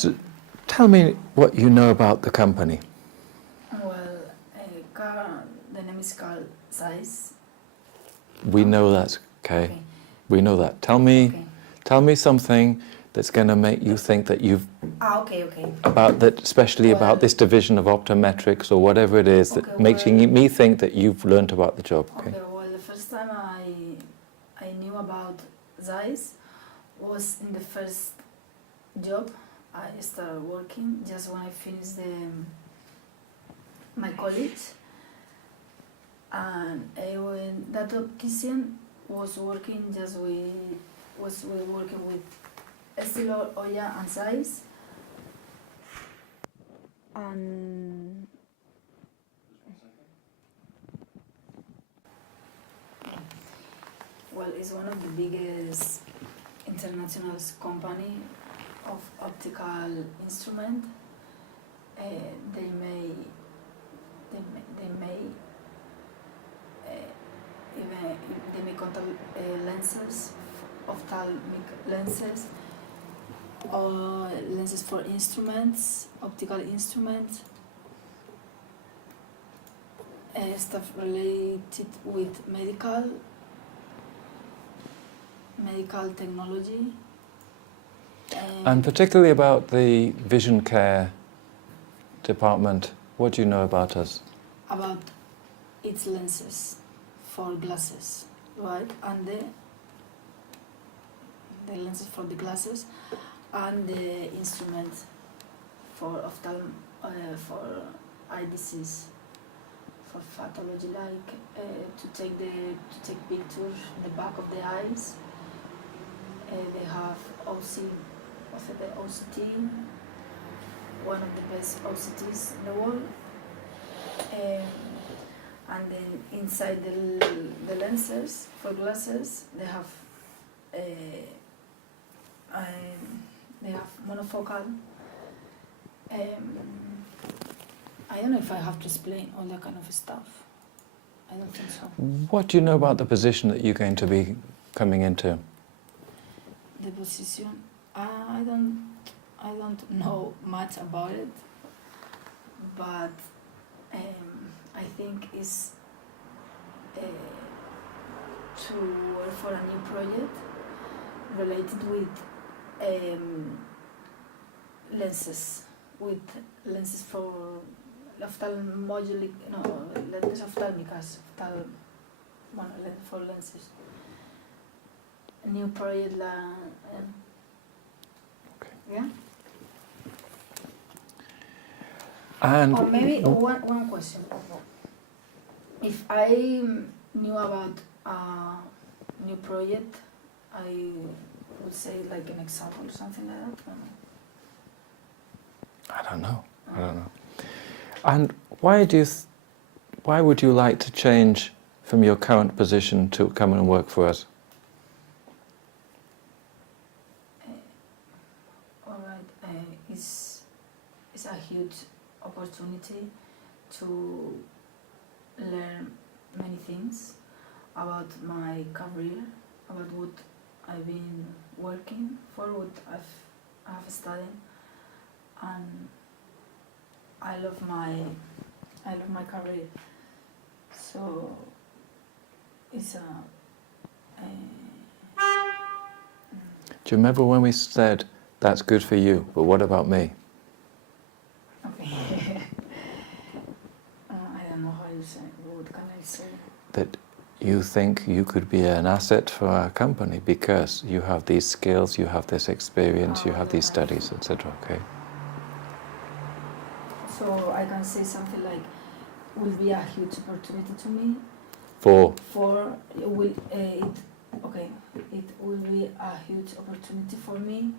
So, tell me what you know about the company. Well, the name is called Zeiss. We know that, okay? Okay. We know that. Okay. Tell me something that's going to make you think that you've Okay. about that, especially Well, about this division of optometrics or whatever it is that Okay, makes well- me think that you've learnt about the job. Okay. Okay, well, the first time I knew about Zeiss was in the first job I started working just when I finished my college. And when that optician was working working with Essilor, Oya and Zeiss. And well, it's one of the biggest international company of optical instrument. They make contact lenses, ophthalmic lenses, or lenses for instruments, optical instruments, stuff related with medical technology. And particularly about the vision care department, what do you know about us? About its lenses for glasses, right? And the lenses for the glasses and the instrument for for eye disease, for pathology, like to take pictures in the back of the eyes. They have OCT, one of the best OCTs in the world. And then inside the lenses for glasses, they have monofocal. I don't know if I have to explain all that kind of stuff. I don't think so. What do you know about the position that you're going to be coming into? The position, I don't know much about it, but I think it's to work for a new project related with lenses for lenses ophthalmicas, lenses for lenses. A new project, Okay. yeah. And Or maybe one question. If I knew about a new project, I would say like an example or something like that. I don't know. And why would you like to change from your current position to come and work for us? All right, it's a huge opportunity to learn many things about my career, about what I've been working for, what I have studied, and I love my career. So it's Do you remember when we said, that's good for you, but what about me? okay. I don't know how you say. What can I say? That you think you could be an asset for our company because you have these skills, you have this experience, you have these studies, etc. Okay. So I can say something like, will be a huge opportunity to me. It will be a huge opportunity for me.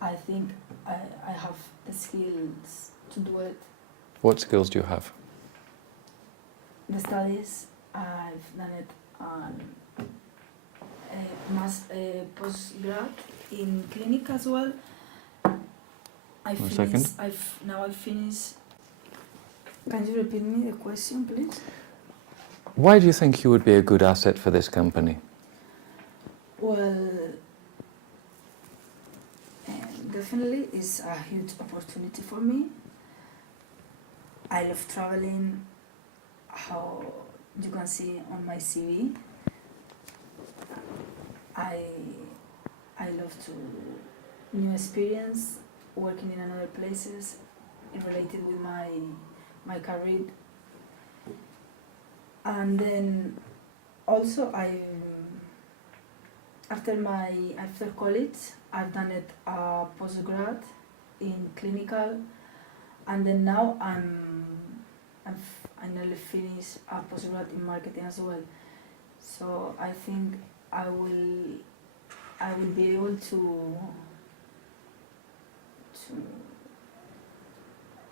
I think I have the skills to do it. What skills do you have? The studies, I've done it on postgrad in clinic as well. I finished. I finished. Can you repeat me the question, please? Why do you think you would be a good asset for this company? Well, definitely is a huge opportunity for me. I love traveling, how you can see on my CV. I love to new experience, working in another places related with my career. And then also after college I've done it a postgrad in clinical, and then now I nearly finished a postgrad in marketing as well. So I think I will be able to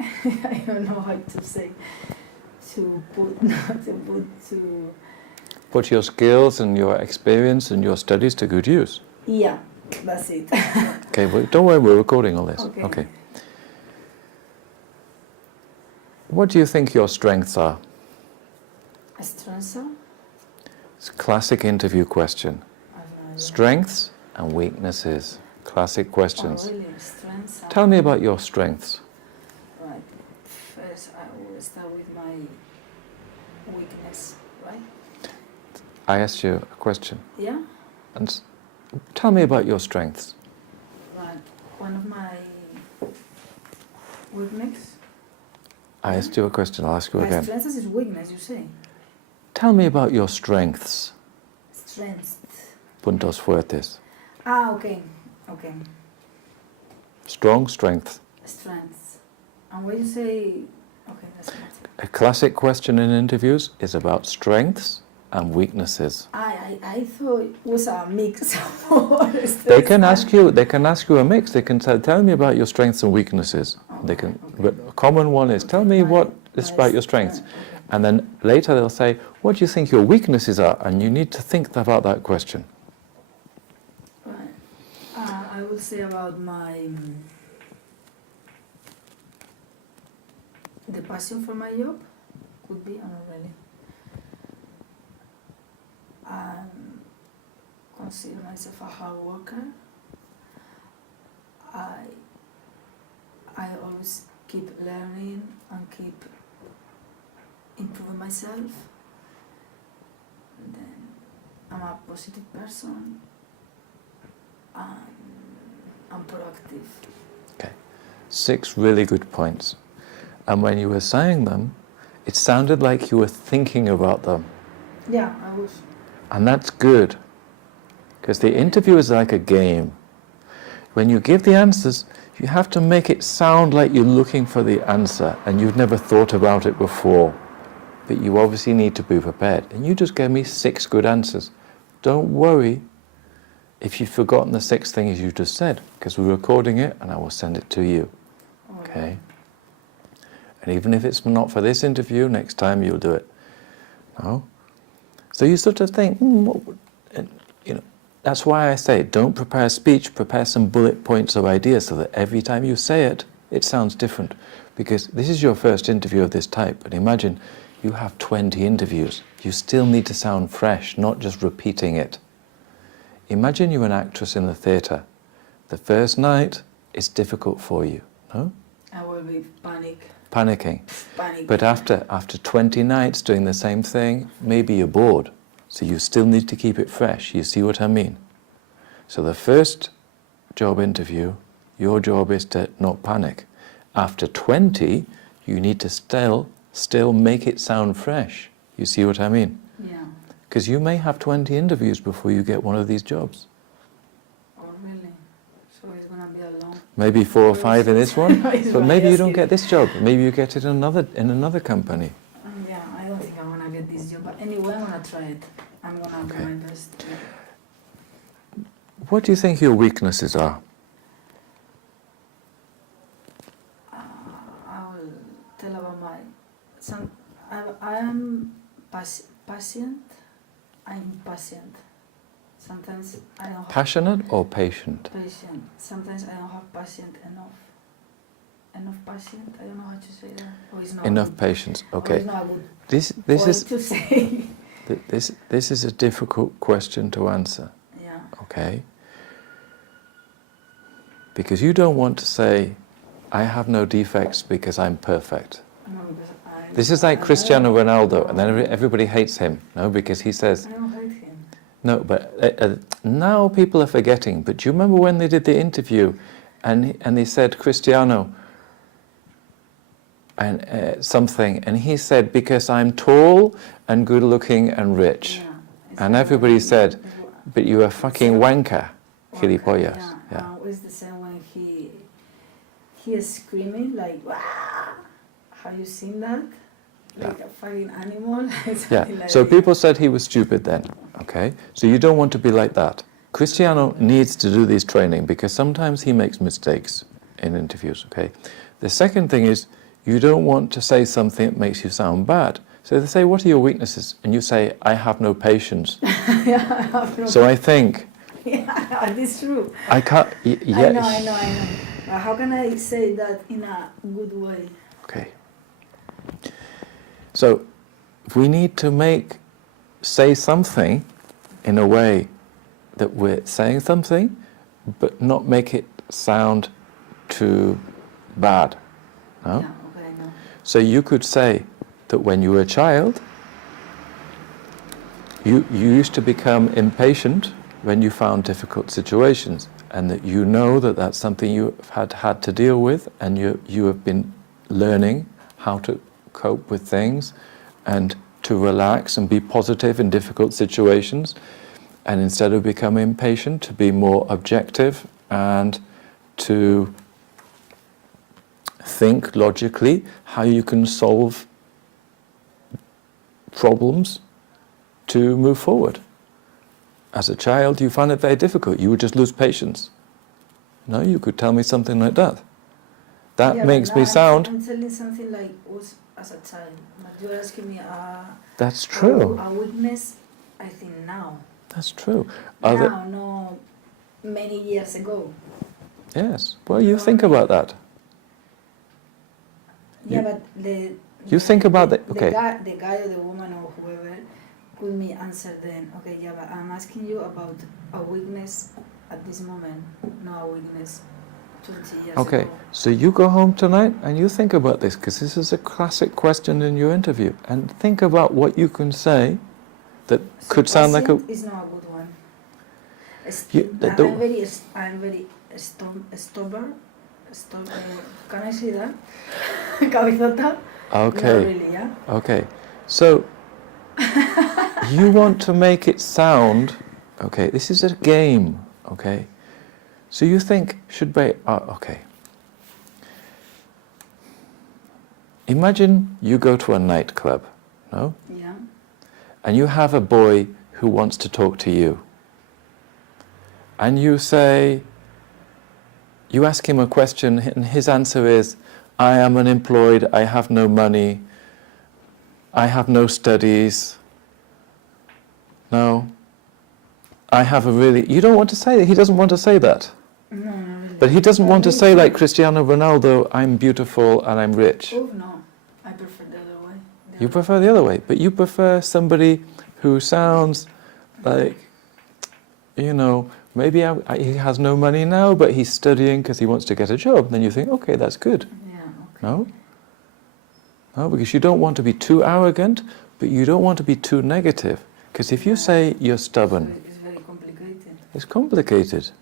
I don't know how to say, Put your skills and your experience and your studies to good use. yeah, that's it. Okay, well, don't worry, we're recording all this. Okay. What do you think your strengths are? Strengths? It's a classic interview question. I have no idea. Strengths and weaknesses. Classic questions. Oh, really? Strengths? Tell me about your strengths. Right. First, I will start with my weakness, right? I asked you a question. Yeah? And tell me about your strengths. Right. One of my weakness? I asked you a question, I'll ask you My again. strengths is weakness, you say? Tell me about your strengths. Strengths. Puntos fuertes. Ah, okay. Okay. Strong strength. Strengths. And when you say... Okay, that's good. A classic question in interviews is about strengths and weaknesses. I thought it was a mix. They can ask you a mix. They can tell me about your strengths and weaknesses. They can, Okay. but a common one is tell me what is My about your strengths. okay. And then later they'll say, what do you think your weaknesses are? And you need to think about that question. Right. I will say about the passion for my job could be, or not really. I consider myself a hard worker. I always keep learning and keep improving myself. And then I'm a positive person. I'm proactive. 6 really good points. And when you were saying them, it sounded like you were thinking about them. Yeah, I was. And that's good. Because the interview is like a game. When you give the answers, you have to make it sound like you're looking for the answer and you've never thought about it before. But you obviously need to be prepared. And you just gave me 6 good answers. Don't worry if you've forgotten the 6th things you just said, because we're recording it and I will send it to you. Okay? And even if it's not for this interview, next time you'll do it. No? So you sort of think, that's why I say, don't prepare a speech, prepare some bullet points of ideas so that every time you say it, it sounds different. Because this is your first interview of this type, and imagine you have 20 interviews. You still need to sound fresh, not just repeating it. Imagine you're an actress in the theatre. The first night is difficult for you, no? I will be Panicking. Panic. But after 20 nights doing the same thing, maybe you're bored. So you still need to keep it fresh. You see what I mean? So the first job interview, your job is to not panic. After 20, you need to still make it sound fresh. You see what I mean? Yeah. Because you may have 20 interviews before you get one of these jobs. Oh, really? So it's going to be a long... Maybe 4 or 5 in this one, It's but my maybe you don't escape. get this job. Maybe you get it in another company. Yeah, I don't think I'm going to get this job. But anyway, I'm going to try it. I'm going to Okay. do my best. What do you think your weaknesses are? I will tell about I am patient. I'm patient. Sometimes I don't have Passionate or patient? patient. Sometimes I don't have patient enough. Enough patient? I don't know how to say that. Or it's not Enough good. patience. Or Okay. it's not good This word is to say. this is a difficult question to answer. Yeah. Okay. Because you don't want to say, I have no defects because I'm perfect. No, because This is like Cristiano Ronaldo, and then everybody hates him, no, because he says, I don't hate him. no, but now people are forgetting, but do you remember when they did the interview, and they said Cristiano, and something, and he said, because I'm tall and good looking and rich. Yeah, And everybody said, but you're a fucking wanker, gilipollas. Yeah. It's the same when he is screaming like, "Wah!" Have you seen that? Like a fucking animal. Yeah, Like so people said he was stupid then, okay? So you don't want to be like that. Cristiano needs to do this training because sometimes he makes mistakes in interviews, okay? The second thing is, you don't want to say something that makes you sound bad. So they say, what are your weaknesses? And you say, I have no patience. Yeah, I have no. So I think, Yeah, that's true. I can't, I know. But how can I say that in a good way? Okay. So we need to say something in a way that we're saying something, but not make it sound too bad. No? Yeah, okay, no. So you could say that when you were a child, you used to become impatient when you found difficult situations, and that you know that that's something you've had to deal with, and you have been learning how to cope with things and to relax and be positive in difficult situations, and instead of becoming impatient, to be more objective and to think logically how you can solve problems to move forward. As a child, you found it very difficult. You would just lose patience. No, you could tell me something like that. That Yeah, makes but me now sound... I'm telling something like was as a child, but you're asking me That's true. a weakness, I think now. That's true. Now, no many years ago. Yes. Well, you think about that. Yeah, You- but You think about the... Okay. the guy or the woman or whoever could me answer then, okay, yeah, but I'm asking you about a weakness at this moment, not a weakness 20 years Okay, ago. so you go home tonight and you think about this, because this is a classic question in your interview, and think about what you can say that So could sound like a... patient is not a good one. I'm very stubborn. Can I say that? Cabezota? Okay. Not really, yeah? Okay, so you want to make it sound, okay, this is a game, okay? So you think, okay. Imagine you go to a nightclub, no? Yeah. And you have a boy who wants to talk to you. And you ask him a question, and his answer is, I am unemployed, I have no money, I have no studies. No. I have a really... You don't want to say that. He doesn't want to say that. No, not really. But he doesn't want to say like Cristiano Ronaldo, I'm beautiful and I'm rich. Oh, no. I prefer the other way. You prefer the other way, but you prefer somebody who sounds like, you know, maybe he has no money now, but he's studying because he wants to get a job. Then you think, okay, that's good. Yeah, okay. No? No, because you don't want to be too arrogant, but you don't want to be too negative. Because if you say you're stubborn, It's very complicated. it's complicated. So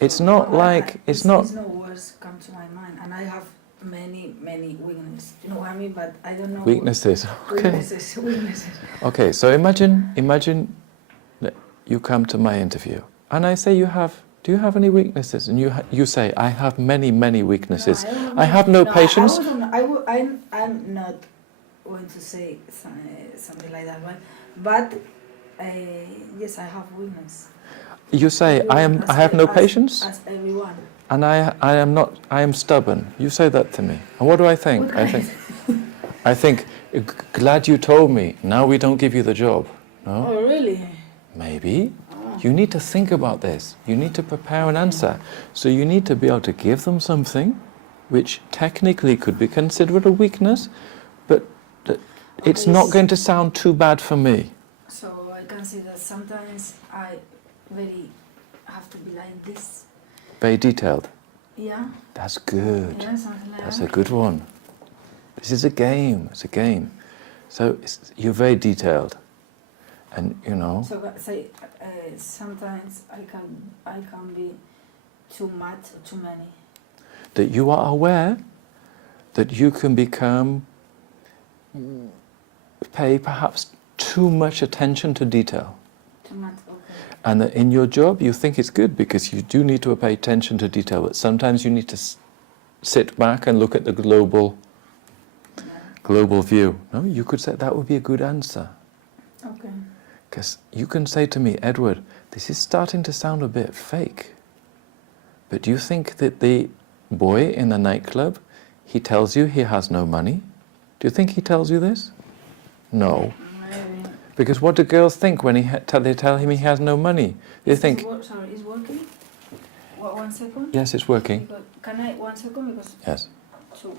It's not like, it's not... It's no words come to my mind, and I have many weaknesses. You know what I mean? But I don't know. Weaknesses. Okay. Weaknesses. Okay, so imagine that you come to my interview, and I say do you have any weaknesses? And you say, I have many weaknesses. No, I have no patience. I'm not going to say something like that, right? But yes, I have weakness. You say, I have no patience, As everyone. and I am stubborn. You say that to me. And what do I think? I think, glad you told me, now we don't give you the job. No? Oh, really? Maybe. You need to think about this. You need to prepare an answer. So you need to be able to give them something which technically could be considered a weakness, but it's not going to sound too bad for me. So I can see that sometimes I really have to be like this. Very detailed. Yeah. That's good. Yeah, something like That's that. a good one. This is a game. It's a game. So you're very detailed, and you know. So say sometimes I can be too much or too many. That you are aware that you can pay perhaps too much attention to detail. Too much. Okay. And that in your job you think it's good because you do need to pay attention to detail, but sometimes you need to sit back and look at the global view. No, you could say that would be a good answer. Okay. Because you can say to me, Edward, this is starting to sound a bit fake. But do you think that the boy in the nightclub, he tells you he has no money? Do you think he tells you this? No. Maybe. Because what do girls think when they tell him he has no money? They think, Sorry, is working? What, 1 second? yes, it's working. Can I 1 second because Yes. two.